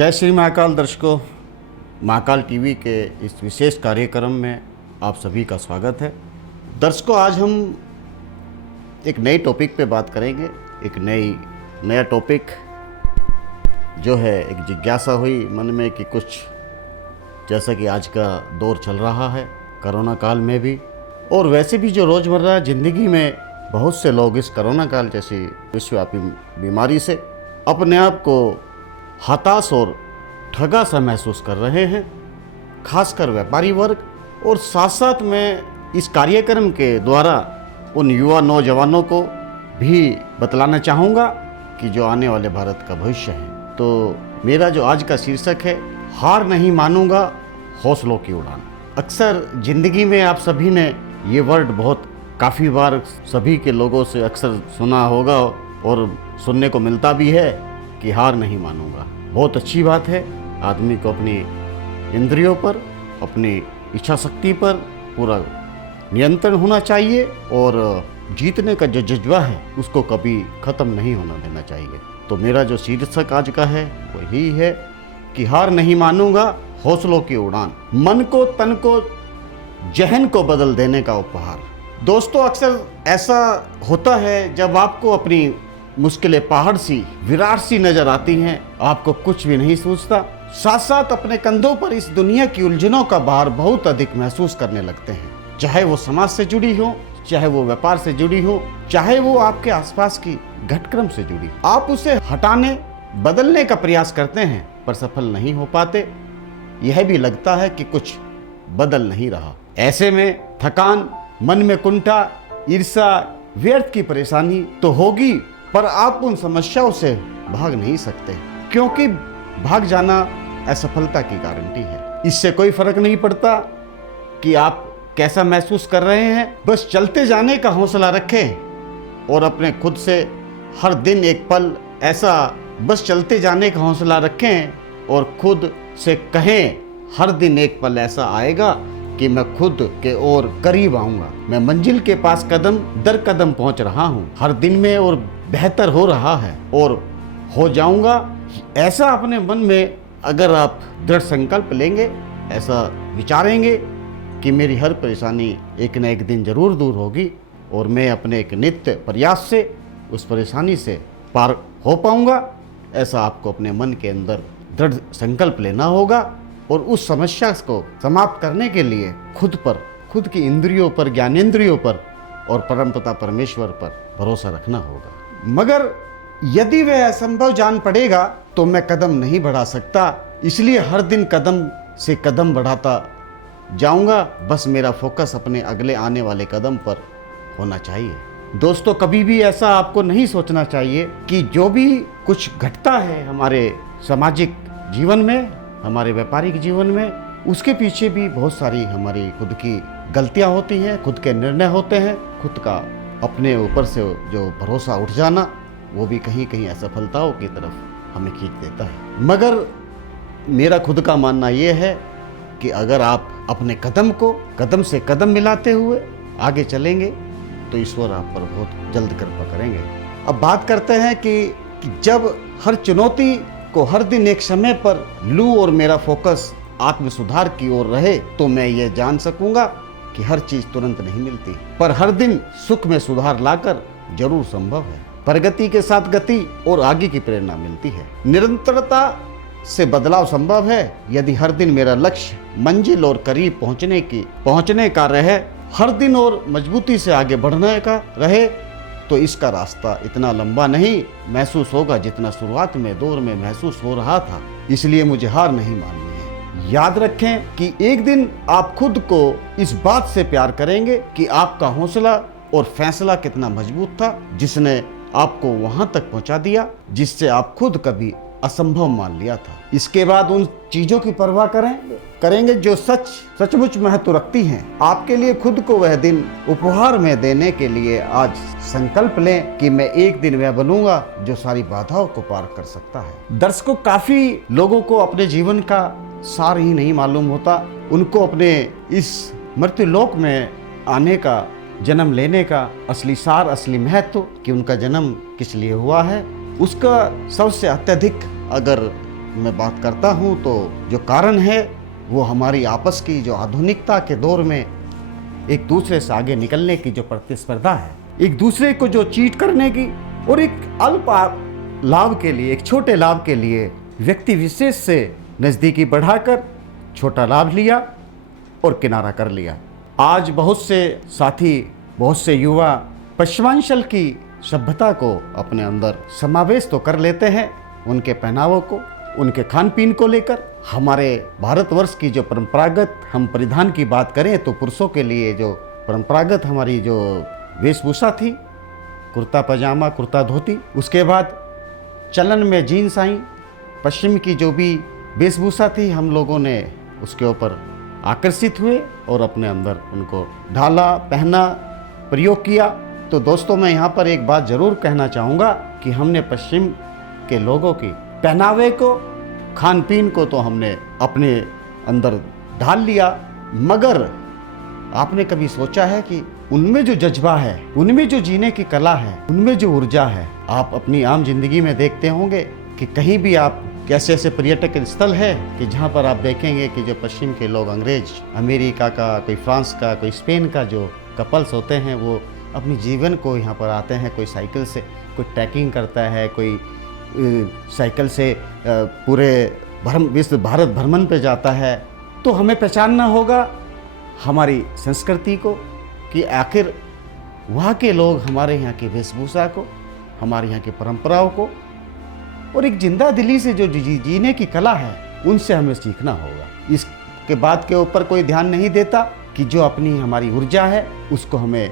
जय श्री महाकाल दर्शकों, महाकाल टीवी के इस विशेष कार्यक्रम में आप सभी का स्वागत है। दर्शकों, आज हम एक नए टॉपिक पे बात करेंगे। एक नया टॉपिक जो है, एक जिज्ञासा हुई मन में कि कुछ जैसा कि आज का दौर चल रहा है कोरोना काल में भी, और वैसे भी जो रोज़मर्रा ज़िंदगी में बहुत से लोग इस कोरोना काल जैसी विश्वव्यापी बीमारी से अपने आप को हताश और ठगा सा महसूस कर रहे हैं, खासकर व्यापारी वर्ग। और साथ साथ में इस कार्यक्रम के द्वारा उन युवा नौजवानों को भी बतलाना चाहूँगा कि जो आने वाले भारत का भविष्य है। तो मेरा जो आज का शीर्षक है, हार नहीं मानूंगा, हौसलों की उड़ान। अक्सर ज़िंदगी में आप सभी ने ये वर्ड काफ़ी बार सभी के लोगों से अक्सर सुना होगा और सुनने को मिलता भी है कि हार नहीं मानूंगा। बहुत अच्छी बात है। आदमी को अपनी इंद्रियों पर, अपनी इच्छा शक्ति पर पूरा नियंत्रण होना चाहिए और जीतने का जो जज्बा है उसको कभी ख़त्म नहीं होना देना चाहिए। तो मेरा जो शीर्षक आज का है वो यही है कि हार नहीं मानूंगा, हौसलों की उड़ान। मन को, तन को, जहन को बदल देने का उपहार। दोस्तों, अक्सर ऐसा होता है जब आपको अपनी मुश्किलें पहाड़ सी, विराट सी नजर आती हैं, आपको कुछ भी नहीं सूझता, साथ साथ अपने कंधों पर इस दुनिया की उलझनों का भार बहुत अधिक महसूस करने लगते हैं। चाहे वो समाज से जुड़ी हो, चाहे वो व्यापार से जुड़ी हो, चाहे वो आपके आसपास की घटक्रम से जुड़ी, आप उसे हटाने, बदलने का प्रयास करते हैं पर सफल नहीं हो पाते। यह भी लगता है कि कुछ बदल नहीं रहा। ऐसे में थकान, मन में कुंठा, ईर्ष्या, व्यर्थ की परेशानी तो होगी, पर आप उन समस्याओं से भाग नहीं सकते, क्योंकि भाग जाना असफलता की गारंटी है। इससे कोई फर्क नहीं पड़ता कि आप कैसा महसूस कर रहे हैं, बस चलते जाने का हौसला रखें और अपने खुद से हर दिन एक पल ऐसा बस चलते जाने का हौसला रखें और खुद से कहें, हर दिन एक पल ऐसा आएगा कि मैं खुद के और करीब आऊंगा। मैं मंजिल के पास कदम दर कदम पहुंच रहा हूं, हर दिन में और बेहतर हो रहा है और हो जाऊंगा। ऐसा अपने मन में अगर आप दृढ़ संकल्प लेंगे, ऐसा विचारेंगे कि मेरी हर परेशानी एक न एक दिन जरूर दूर होगी और मैं अपने एक नित्य प्रयास से उस परेशानी से पार हो पाऊंगा, ऐसा आपको अपने मन के अंदर दृढ़ संकल्प लेना होगा और उस समस्या को समाप्त करने के लिए खुद पर, खुद की इंद्रियों पर, ज्ञानेंद्रियों पर और परमपिता परमेश्वर पर भरोसा रखना होगा। मगर यदि वह असंभव जान पड़ेगा तो मैं कदम नहीं बढ़ा सकता, इसलिए हर दिन कदम से कदम बढ़ाता जाऊंगा। बस मेरा फोकस अपने अगले आने वाले कदम पर होना चाहिए। दोस्तों, कभी भी ऐसा आपको नहीं सोचना चाहिए कि जो भी कुछ घटता है हमारे सामाजिक जीवन में, हमारे व्यापारिक जीवन में, उसके पीछे भी बहुत सारी हमारी खुद की गलतियां होती हैं, खुद के निर्णय होते हैं, खुद का अपने ऊपर से जो भरोसा उठ जाना, वो भी कहीं कहीं असफलताओं की तरफ हमें खींच देता है। मगर मेरा खुद का मानना ये है कि अगर आप अपने कदम को कदम से कदम मिलाते हुए आगे चलेंगे तो ईश्वर आप पर बहुत जल्द कृपा करेंगे। अब बात करते हैं कि जब हर चुनौती को हर दिन एक समय पर लूँ और मेरा फोकस आत्म सुधार की ओर रहे तो मैं ये जान सकूंगा कि हर चीज तुरंत नहीं मिलती, पर हर दिन सुख में सुधार लाकर जरूर संभव है। प्रगति के साथ गति और आगे की प्रेरणा मिलती है। निरंतरता से बदलाव संभव है। यदि हर दिन मेरा लक्ष्य मंजिल और करीब पहुंचने का रहे, हर दिन और मजबूती से आगे बढ़ने का रहे, तो इसका रास्ता इतना लंबा नहीं महसूस होगा जितना शुरुआत में दौर में महसूस हो रहा था। इसलिए मुझे हार नहीं माननी है। याद रखें कि एक दिन आप खुद को इस बात से प्यार करेंगे कि आपका हौसला और फैसला कितना मजबूत था, जिसने आपको वहां तक पहुंचा दिया जिससे आप खुद कभी असंभव मान लिया था। इसके बाद उन चीजों की परवाह करेंगे जो सचमुच महत्व रखती हैं। आपके लिए खुद को वह दिन उपहार में देने के लिए आज संकल्प लें कि मैं एक दिन वह बनूंगा जो सारी बाधाओं को पार कर सकता है। दर्शकों, काफी लोगों को अपने जीवन का सार ही नहीं मालूम होता। उनको अपने इस मृत्यु लोक में आने का, जन्म लेने का असली सार, असली महत्व कि उनका जन्म किस लिए हुआ है, उसका सबसे अत्यधिक अगर मैं बात करता हूँ तो जो कारण है वो हमारी आपस की जो आधुनिकता के दौर में एक दूसरे से आगे निकलने की जो प्रतिस्पर्धा है, एक दूसरे को जो चीट करने की, और एक अल्प लाभ के लिए, एक छोटे लाभ के लिए व्यक्ति विशेष से नज़दीकी बढ़ाकर छोटा लाभ लिया और किनारा कर लिया। आज बहुत से साथी, बहुत से युवा पश्चिमांचल की सभ्यता को अपने अंदर समावेश तो कर लेते हैं, उनके पहनावों को, उनके खान पीन को लेकर। हमारे भारतवर्ष की जो परंपरागत हम परिधान की बात करें तो पुरुषों के लिए जो परंपरागत हमारी जो वेशभूषा थी, कुर्ता पजामा, कुर्ता धोती, उसके बाद चलन में जीन्स आई, पश्चिम की जो भी वेशभूषा थी हम लोगों ने उसके ऊपर आकर्षित हुए और अपने अंदर उनको ढाला, पहना, प्रयोग किया। तो दोस्तों, मैं यहाँ पर एक बात ज़रूर कहना चाहूँगा कि हमने पश्चिम के लोगों की पहनावे को, खान पीन को तो हमने अपने अंदर ढाल लिया, मगर आपने कभी सोचा है कि उनमें जो जज्बा है, उनमें जो जीने की कला है, उनमें जो ऊर्जा है, आप अपनी आम जिंदगी में देखते होंगे कि कहीं भी आप कैसे ऐसे पर्यटक स्थल है कि जहाँ पर आप देखेंगे कि जो पश्चिम के लोग, अंग्रेज, अमेरिका का, कोई फ्रांस का, कोई स्पेन का जो कपल्स होते हैं वो अपनी जीवन को यहाँ पर आते हैं। कोई साइकिल से, कोई ट्रैकिंग करता है, कोई साइकिल से पूरे विश्व भारत भ्रमण पे जाता है। तो हमें पहचानना होगा हमारी संस्कृति को कि आखिर वहाँ के लोग हमारे यहाँ की वेशभूषा को, हमारे यहाँ की परंपराओं को और एक जिंदा दिली से जो जीने की कला है, उनसे हमें सीखना होगा। इसके बाद के ऊपर कोई ध्यान नहीं देता कि जो अपनी हमारी ऊर्जा है उसको हमें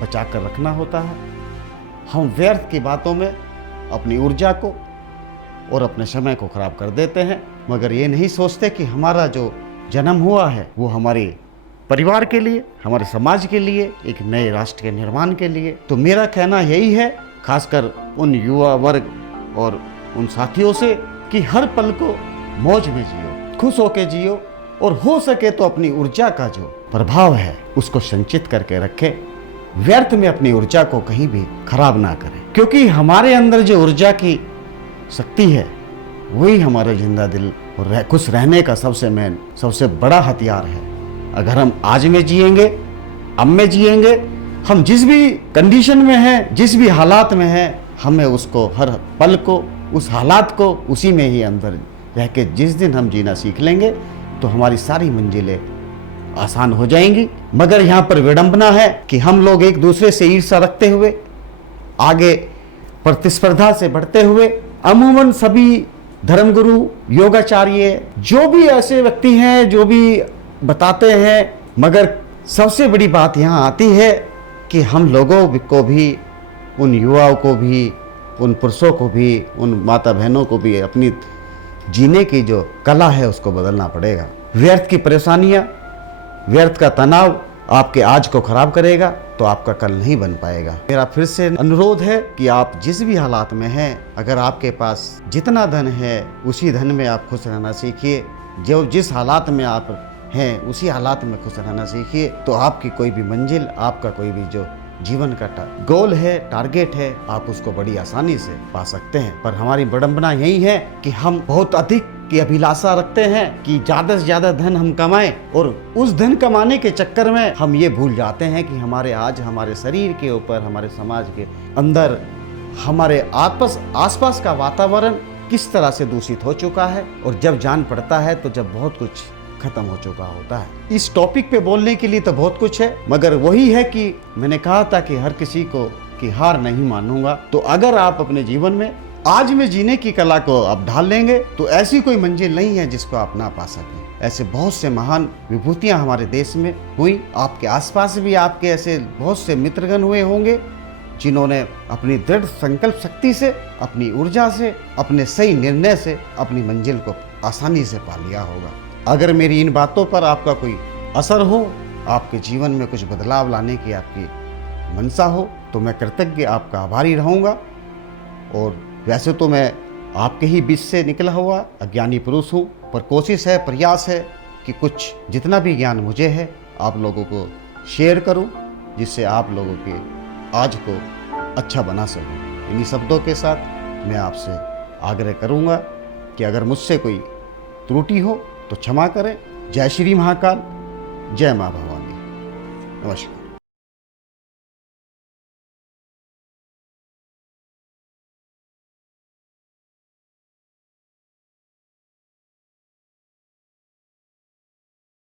बचा कर रखना होता है। हम व्यर्थ की बातों में अपनी ऊर्जा को और अपने समय को खराब कर देते हैं, मगर ये नहीं सोचते कि हमारा जो जन्म हुआ है वो हमारे परिवार के लिए, हमारे समाज के लिए, एक नए राष्ट्र के निर्माण के लिए। तो मेरा कहना यही है, खासकर उन युवा वर्ग और उन साथियों से, कि हर पल को मौज में जियो, खुश होके जियो और हो सके तो अपनी ऊर्जा का जो प्रभाव है उसको संचित करके रखें। व्यर्थ में अपनी ऊर्जा को कहीं भी खराब ना करें, क्योंकि हमारे अंदर जो ऊर्जा की शक्ति है वही हमारे जिंदा दिल और खुश रहने का सबसे बड़ा हथियार है। अगर हम आज में जिएंगे, अब में जिएंगे, हम जिस भी कंडीशन में हैं, जिस भी हालात में हैं, हमें उसको हर पल को, उस हालात को उसी में ही अंदर रह के जिस दिन हम जीना सीख लेंगे तो हमारी सारी मंजिलें आसान हो जाएंगी। मगर यहाँ पर विडंबना है कि हम लोग एक दूसरे से ईर्ष्या रखते हुए, आगे प्रतिस्पर्धा से बढ़ते हुए, अमूमन सभी धर्मगुरु, योगाचार्य, जो भी ऐसे व्यक्ति हैं जो भी बताते हैं, मगर सबसे बड़ी बात यहाँ आती है कि हम लोगों को भी, उन युवाओं को भी, उन पुरुषों को भी, उन माता बहनों को भी अपनी जीने की जो कला है उसको बदलना पड़ेगा। व्यर्थ की परेशानियाँ, व्यर्थ का तनाव आपके आज को खराब करेगा तो आपका कल नहीं बन पाएगा। मेरा फिर से अनुरोध है कि आप जिस भी हालात में हैं, अगर आपके पास जितना धन है उसी धन में आप खुश रहना सीखिए। जो जिस हालात में आप हैं उसी हालात में खुश रहना सीखिए, तो आपकी कोई भी मंजिल, आपका कोई भी जो जीवन का गोल है, टारगेट है, आप उसको बड़ी आसानी से पा सकते हैं। पर हमारी विडंबना यही है कि हम बहुत अधिक की अभिलाषा रखते हैं कि ज़्यादा से ज़्यादा धन हम कमाएं, और उस धन कमाने के चक्कर में हम ये भूल जाते हैं कि हमारे शरीर के ऊपर, हमारे समाज के अंदर, हमारे आसपास का वातावरण किस तरह से दूषित हो चुका है। और जब जान पड़ता है तो जब बहुत कुछ खत्म हो चुका होता है। इस टॉपिक पे बोलने के लिए तो बहुत कुछ है, मगर वही है कि मैंने कहा था कि हर किसी को कि हार नहीं मानूंगा। तो अगर आप अपने जीवन में आज में जीने की कला को आप ढाल लेंगे तो ऐसी कोई मंजिल नहीं है जिसको आप ना पा सकें। ऐसे बहुत से महान विभूतियां हमारे देश में हुई, आपके आसपास भी आपके ऐसे बहुत से मित्रगण हुए होंगे जिन्होंने अपनी दृढ़ संकल्प शक्ति से, अपनी ऊर्जा से, अपने सही निर्णय से अपनी मंजिल को आसानी से पा लिया होगा। अगर मेरी इन बातों पर आपका कोई असर हो, आपके जीवन में कुछ बदलाव लाने की आपकी मनसा हो, तो मैं कृतज्ञ, आपका आभारी रहूँगा। और वैसे तो मैं आपके ही बीच से निकला हुआ अज्ञानी पुरुष हूँ, पर कोशिश है, प्रयास है कि कुछ जितना भी ज्ञान मुझे है आप लोगों को शेयर करूँ, जिससे आप लोगों के आज को अच्छा बना सकूँ। इन्हीं शब्दों के साथ मैं आपसे आग्रह करूँगा कि अगर मुझसे कोई त्रुटि हो तो क्षमा करें। जय श्री महाकाल, जय माँ भवानी। नमस्कार।